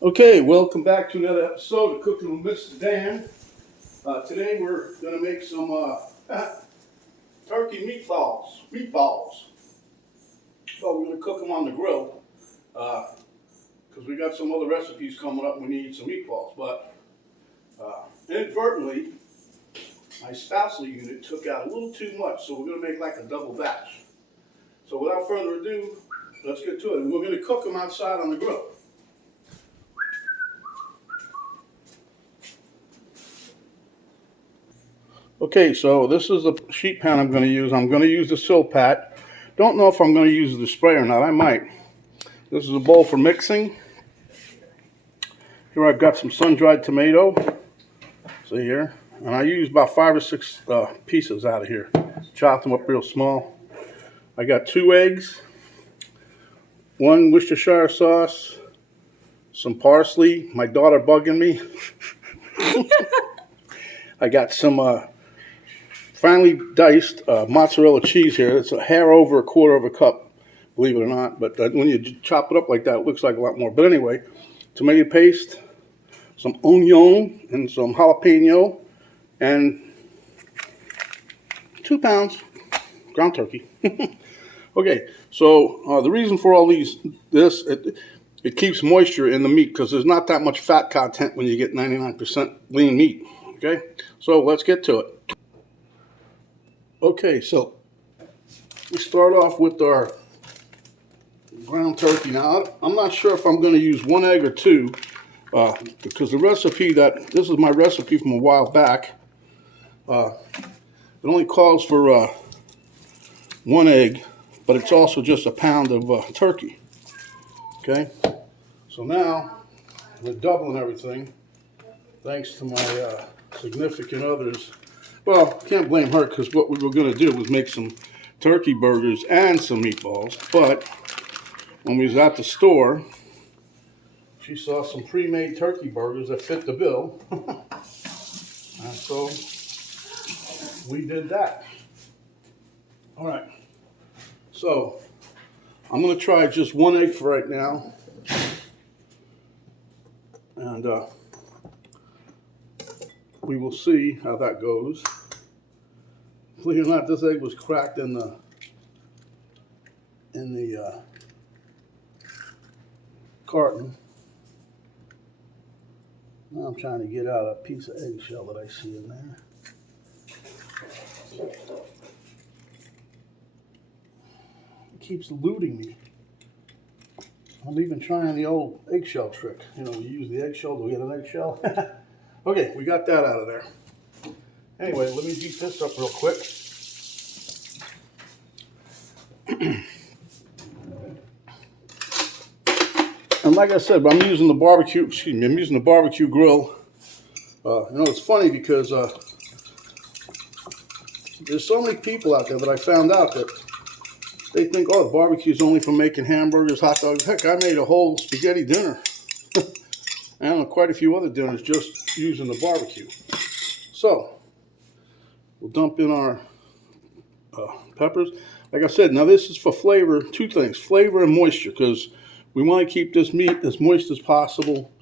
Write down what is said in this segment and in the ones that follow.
Okay, welcome back to another episode of Cooking with Mr. Dan. Today we're going to make some turkey meatballs. But we're going to cook them on the grill because we got some other recipes coming up. We need some meatballs, but inadvertently, my spousal unit took out a little too much, so we're going to make like a double batch. So without further ado, let's get to it. And we're going to cook them outside on the grill. Okay, so this is the sheet pan I'm going to use. I'm going to use the sil-pat. Don't know if I'm going to use the spray or not. I might. This is a bowl for mixing. Here I've got some sun-dried tomato. See here? And I used about 5 or 6 pieces out of here. Chopped them up real small. I got 2 eggs, 1 Worcestershire sauce, some parsley. My daughter bugging me. I got some finely diced mozzarella cheese here. It's a hair over 1/4 cup, believe it or not. But when you chop it up like that, it looks like a lot more. But anyway, tomato paste, some onion, and some jalapeno, and 2 pounds ground turkey. Okay, so the reason for all this, it keeps moisture in the meat because there's not that much fat content when you get 99% lean meat. Okay, so let's get to it. Okay, so we start off with our ground turkey. Now, I'm not sure if I'm going to use 1 egg or 2 because the recipe this is my recipe from a while back. It only calls for 1 egg, but it's also just a pound of turkey. Okay, so now we're doubling everything thanks to my significant other's. Well, can't blame her because what we were going to do was make some turkey burgers and some meatballs. But when we was at the store, she saw some pre-made turkey burgers that fit the bill. And so we did that. All right. So I'm going to try just 1 egg for right now. And we will see how that goes. Believe it or not, this egg was cracked in the carton. Now I'm trying to get out a piece of eggshell that I see in there. It keeps eluding me. I'm even trying the old eggshell trick. You know, you use the eggshell to get an eggshell. Okay, we got that out of there. Anyway, let me heat this up real quick. And like I said, I'm using the barbecue grill. You know, it's funny because there's so many people out there that I found out that they think, oh, the barbecue is only for making hamburgers, hot dogs. Heck, I made a whole spaghetti dinner. And quite a few other dinners just using the barbecue. So, we'll dump in our peppers. Like I said, now this is for flavor, 2 things, flavor and moisture, because we want to keep this meat as moist as possible.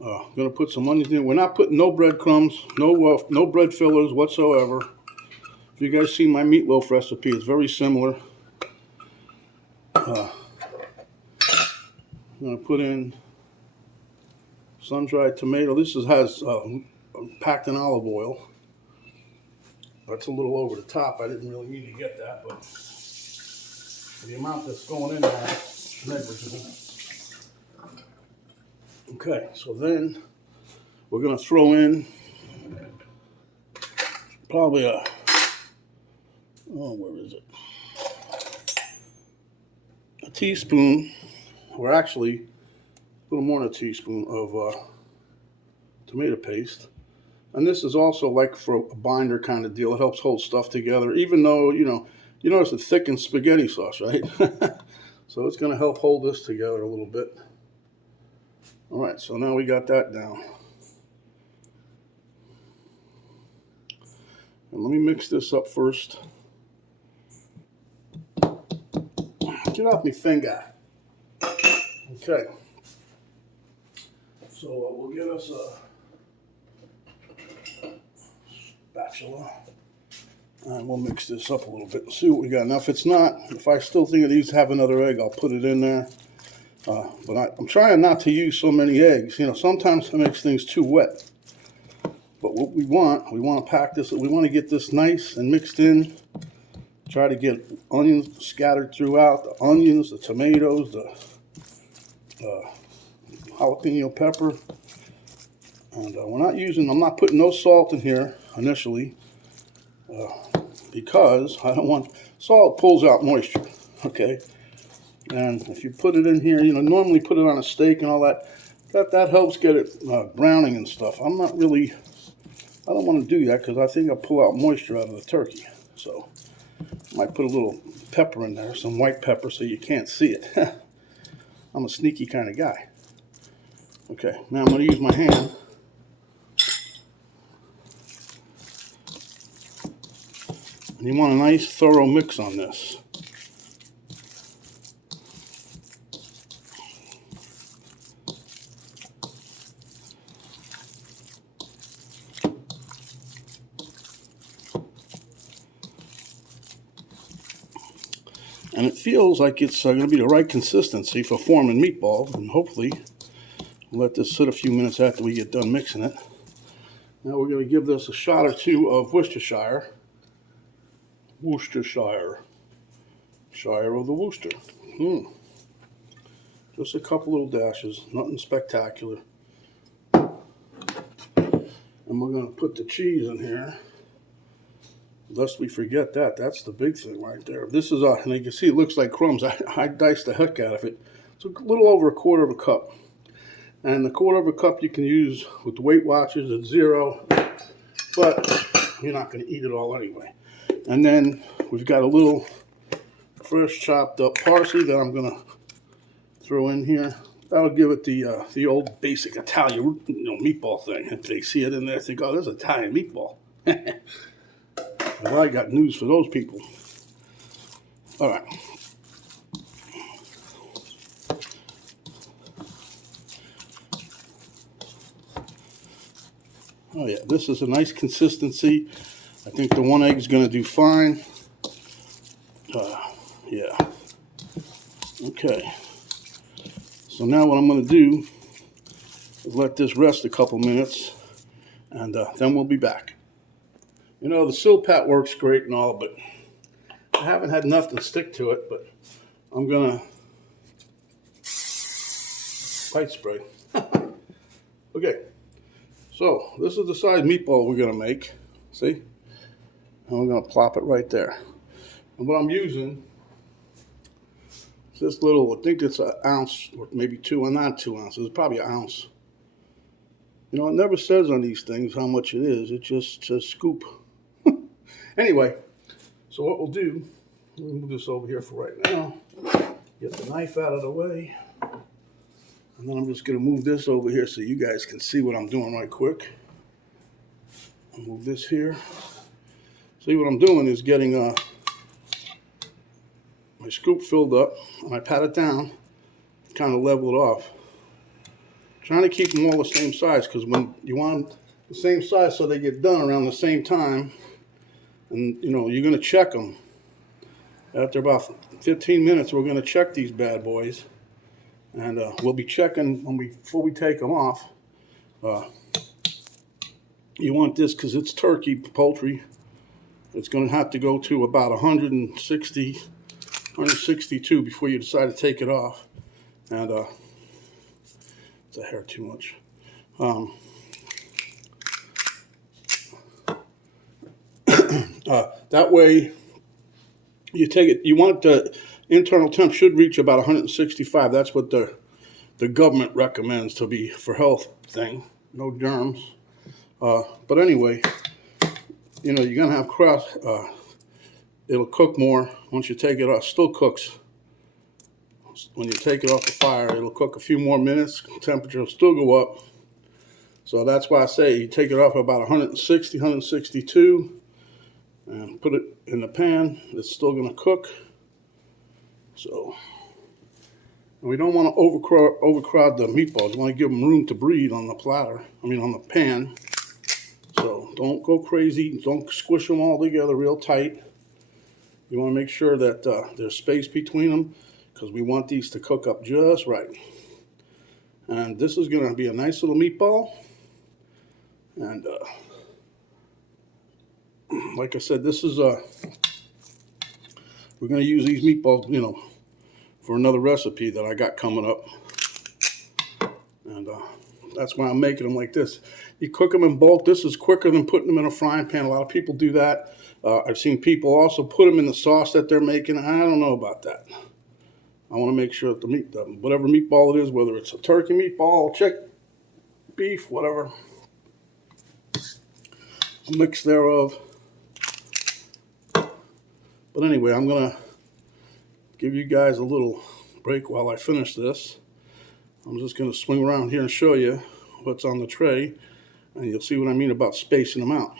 I'm going to put some onions in. We're not putting no breadcrumbs, no bread fillers whatsoever. If you guys see my meatloaf recipe, it's very similar. I'm going to put in sun-dried tomato. This has packed in olive oil. That's a little over the top. I didn't really need to get that, but the amount that's going in there is negligible. Okay, so then we're going to throw in probably where is it? A teaspoon, or actually a little more than a teaspoon of tomato paste. And this is also like for a binder kind of deal. It helps hold stuff together, even though, you notice it thickens spaghetti sauce, right? So it's going to help hold this together a little bit. All right, so now we got that down. And let me mix this up first. Get off me finger. Okay. So we'll get us a spatula and we'll mix this up a little bit and see what we got. Now if I still think it needs to have another egg, I'll put it in there. But I'm trying not to use so many eggs. You know, sometimes it makes things too wet. But what we want to pack this, we want to get this nice and mixed in. Try to get onions scattered throughout, the onions, the tomatoes, the jalapeno pepper. And I'm not putting no salt in here initially because I don't want, salt pulls out moisture, okay? And if you put it in here, you know, normally put it on a steak and all that, that helps get it browning and stuff. I don't want to do that because I think I'll pull out moisture out of the turkey. So I might put a little pepper in there, some white pepper so you can't see it. I'm a sneaky kind of guy. Okay, now I'm going to use my hand. And you want a nice thorough mix on this. And it feels like it's going to be the right consistency for forming meatballs. And hopefully we'll let this sit a few minutes after we get done mixing it. Now we're going to give this a shot or two of Worcestershire. Worcestershire. Shire of the Worcester. Just a couple little dashes. Nothing spectacular. And we're going to put the cheese in here. Lest we forget that. That's the big thing right there. This is, and you can see it looks like crumbs. I diced the heck out of it. It's a little over 1/4 of a cup. And the 1/4 of a cup you can use with the Weight Watchers at 0. But you're not going to eat it all anyway. And then we've got a little fresh chopped up parsley that I'm going to throw in here. That'll give it the old basic Italian, you know, meatball thing. If they see it in there, they think, oh, there's Italian meatball. Well, I got news for those people. All right. Oh yeah, this is a nice consistency. I think the 1 egg is going to do fine. Yeah. Okay. So now what I'm going to do is let this rest a couple minutes, and then we'll be back. You know, the sil-pat works great and all, but I haven't had nothing stick to it, but I'm going to bite spray. Okay, so this is the size meatball we're going to make. See? And we're going to plop it right there. And what I'm using is this little, I think it's 1 ounce or maybe 2, and not 2 ounces, it's probably 1 ounce. You know, it never says on these things how much it is, it just says scoop. Anyway, so what we'll do, we'll move this over here for right now, get the knife out of the way, and then I'm just going to move this over here so you guys can see what I'm doing right quick. I'll move this here. See, what I'm doing is getting my scoop filled up, and I pat it down, kind of level it off. Trying to keep them all the same size, because when you want the same size so they get done around the same time, and you know, you're going to check them. After about 15 minutes, we're going to check these bad boys. And we'll be checking before we take them off. You want this because it's turkey, poultry. It's going to have to go to about 160, 162 before you decide to take it off. And it's a hair too much. That way, you take it. You want the internal temp should reach about 165. That's what the government recommends to be for health thing. No germs. But anyway, you know, you're gonna have crust. It'll cook more once you take it off. Still cooks. When you take it off the fire, it'll cook a few more minutes. Temperature will still go up. So that's why I say you take it off about 160, 162. And put it in the pan. It's still going to cook. So And we don't want to overcrowd the meatballs. You want to give them room to breathe on the platter. I mean on the pan. So don't go crazy. Don't squish them all together real tight. You want to make sure that there's space between them because we want these to cook up just right. And this is going to be a nice little meatball. And like I said, this is we're going to use these meatballs, you know, for another recipe that I got coming up. And that's why I'm making them like this. You cook them in bulk. This is quicker than putting them in a frying pan. A lot of people do that. I've seen people also put them in the sauce that they're making. I don't know about that. I want to make sure that whatever meatball it is, whether it's a turkey meatball, chicken, beef, whatever, a mix thereof. But anyway, I'm going to give you guys a little break while I finish this. I'm just going to swing around here and show you what's on the tray, and you'll see what I mean about spacing them out.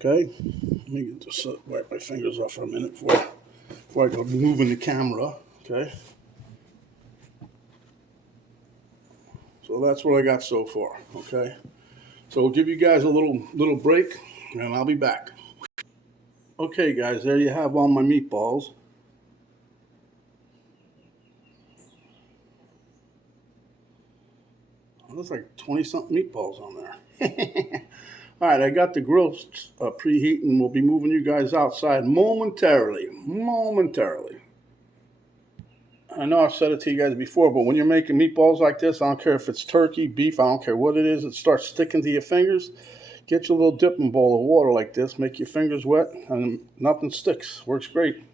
Okay, let me just wipe my fingers off for a minute before I go moving the camera. Okay, so that's what I got so far. Okay, so we'll give you guys a little break, and I'll be back. Okay, guys, there you have all my meatballs. There's like 20-something meatballs on there. All right, I got the grill preheating. We'll be moving you guys outside momentarily. I know I've said it to you guys before, but when you're making meatballs like this, I don't care if it's turkey, beef, I don't care what it is, it starts sticking to your fingers. Get your little dipping bowl of water like this, make your fingers wet, and nothing sticks. Works great.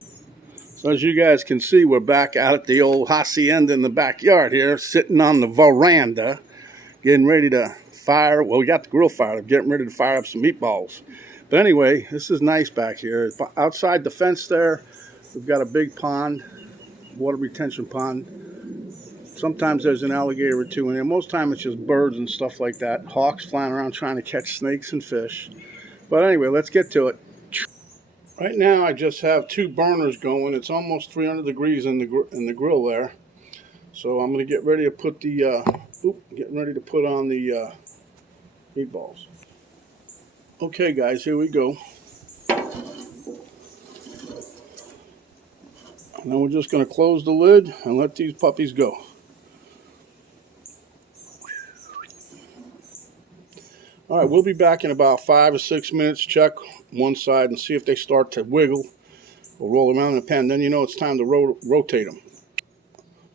So as you guys can see, we're back out at the old hacienda in the backyard here, sitting on the veranda, getting ready to fire. Well, we got the grill fired up, getting ready to fire up some meatballs. But anyway, this is nice back here. Outside the fence there, we've got a big pond, water retention pond. Sometimes there's an alligator or two in there. Most time it's just birds and stuff like that. Hawks flying around trying to catch snakes and fish. But anyway, let's get to it. Right now I just have two burners going. It's almost 300 degrees in the grill there. So I'm going to get ready to put the on the meatballs. Okay guys, here we go. And then we're just going to close the lid and let these puppies go. All right, we'll be back in about 5 or 6 minutes. Check one side and see if they start to wiggle or roll around in the pan. Then you know it's time to rotate them.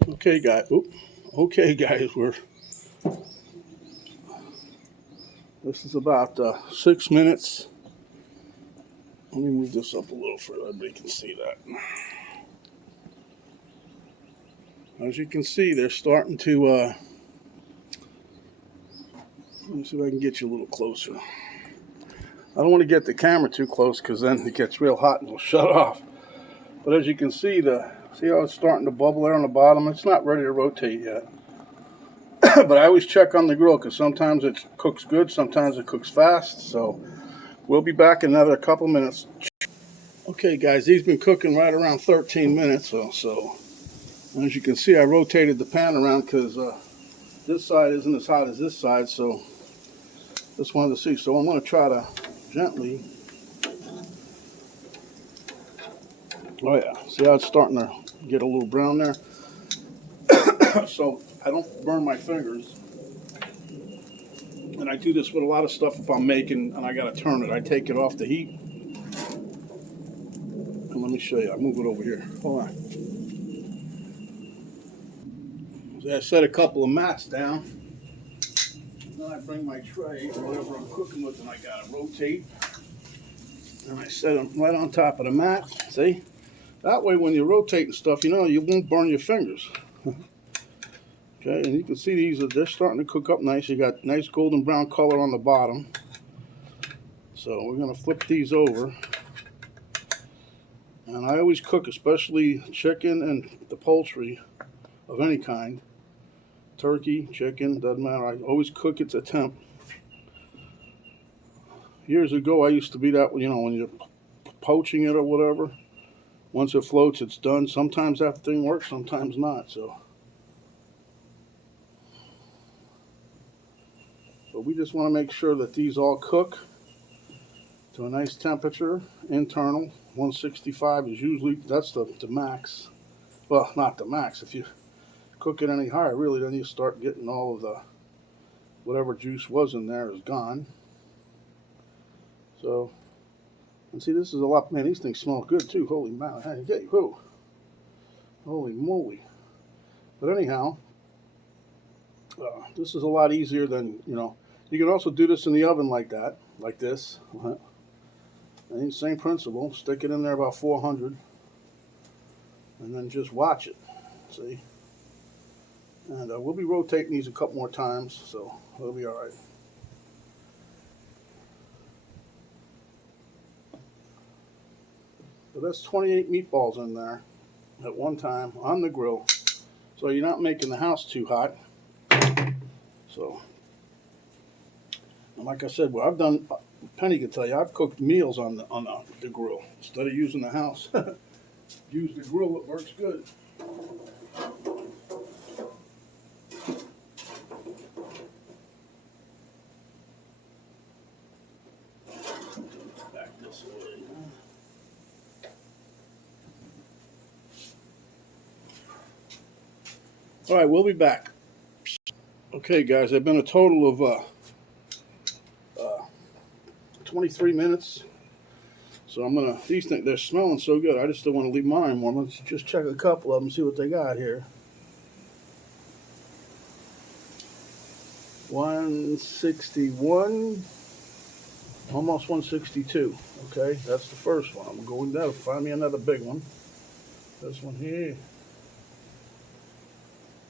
Okay, guys. This is about 6 minutes. Let me move this up a little further. Everybody can see that. As you can see, they're starting to. Let me see if I can get you a little closer. I don't want to get the camera too close because then it gets real hot and it'll shut off. But as you can see, see how it's starting to bubble there on the bottom? It's not ready to rotate yet. But I always check on the grill because sometimes it cooks good, sometimes it cooks fast. So we'll be back in another couple minutes. Okay guys, these been cooking right around 13 minutes or so. And as you can see, I rotated the pan around because this side isn't as hot as this side, so just wanted to see. So I'm going to try to gently. Oh yeah, see how it's starting to get a little brown there? So I don't burn my fingers. And I do this with a lot of stuff if I'm making and I got to turn it. I take it off the heat. And let me show you. I move it over here. Hold on. So I set a couple of mats down. Then I bring my tray, whatever I'm cooking with, and I got to rotate. And I set them right on top of the mat. See? That way when you're rotating stuff, you know, you won't burn your fingers. Okay, and you can see they're starting to cook up nice. You got nice golden brown color on the bottom. So we're going to flip these over. And I always cook, especially chicken and the poultry of any kind. Turkey, chicken, doesn't matter. I always cook it to temp. Years ago, I used to be that, you know, when you're poaching it or whatever. Once it floats, it's done. Sometimes that thing works, sometimes not. So we just want to make sure that these all cook to a nice temperature. Internal 165 is usually, that's the max. Well, not the max. If you cook it any higher, really, then you start getting all of the whatever juice was in there is gone. So, and see, this is a lot. Man, these things smell good too. Holy man, how do you get? Whoa, holy moly! But anyhow, this is a lot easier than, you know. You can also do this in the oven like that, like this. And same principle. Stick it in there about 400, and then just watch it. See. And we'll be rotating these a couple more times, so it'll be all right. So that's 28 meatballs in there at one time on the grill. So you're not making the house too hot. So, and like I said, well, I've done, Penny can tell you, I've cooked meals on the grill instead of using the house. Use the grill, it works good. Back this way. All right, we'll be back. Okay, guys, I've been a total of 23 minutes. So I'm gonna, these things, they're smelling so good. I just don't want to leave mine warm. Let's just check a couple of them, see what they got here. 161, almost 162. Okay, that's the first one. I'm going down. Find me another big one. This one here.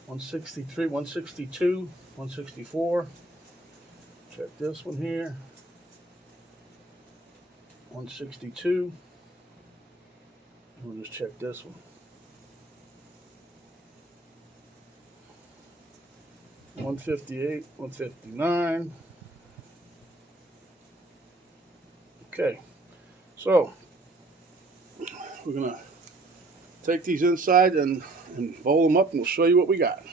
163, 162, 164. Check this one here. 162. We'll just check this one. 158, 159. Okay, so we're gonna take these inside and bowl them up, and we'll show you what we got.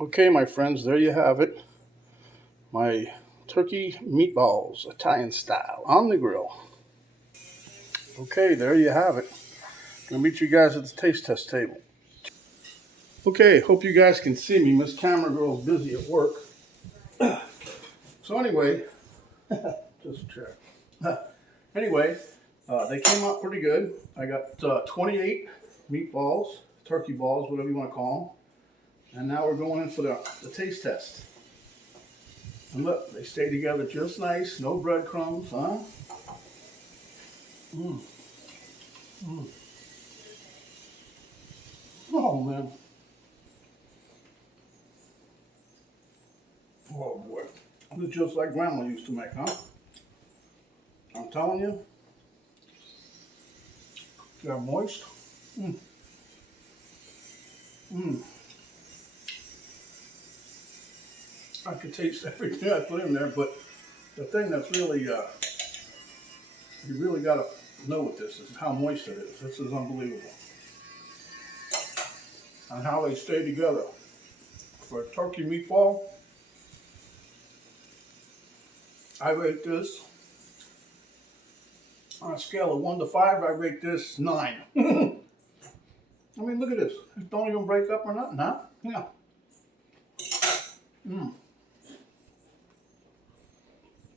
Okay, my friends, there you have it. My turkey meatballs, Italian style, on the grill. Okay, there you have it. Gonna meet you guys at the taste test table. Okay, hope you guys can see me. Miss Camera Girl's busy at work. So anyway, just check. Anyway, they came out pretty good. I got 28 meatballs, turkey balls, whatever you want to call them. And now we're going in for the taste test. And look, they stay together just nice. No breadcrumbs, huh? Mmm. Mmm. Oh, man. Oh, boy. It's just like Grandma used to make, huh? I'm telling you. They're moist. Mmm. Mmm. I could taste everything I put in there, but the thing that's really, you really got to know with this is how moist it is. This is unbelievable. And how they stay together. For a turkey meatball, I rate this, on a scale of 1 to 5, I rate this 9. I mean, look at this. It don't even break up or nothing, huh? Yeah. Mmm.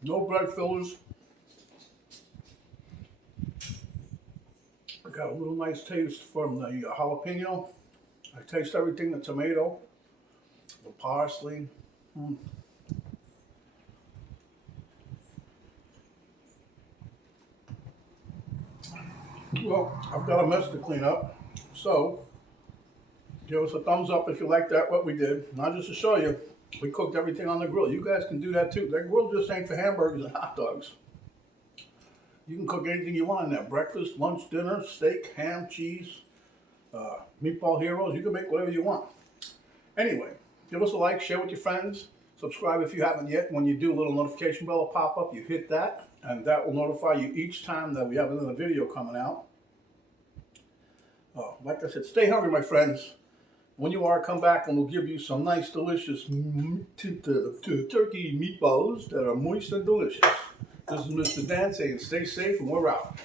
No bread fillers. I got a little nice taste from the jalapeno. I taste everything, the tomato, the parsley. Mm. Well, I've got a mess to clean up, so give us a thumbs up if you like that, what we did. Not just to show you, we cooked everything on the grill. You guys can do that too. That grill just ain't for hamburgers and hot dogs. You can cook anything you want in there. Breakfast, lunch, dinner, steak, ham, cheese, meatball heroes. You can make whatever you want. Anyway, give us a like, share with your friends. Subscribe if you haven't yet. When you do, a little notification bell will pop up. You hit that. and that will notify you each time that we have another video coming out. Like I said, stay hungry, my friends. When you are, come back and we'll give you some nice, delicious turkey meatballs that are moist and delicious. This is Mr. Dan saying stay safe, and we're out.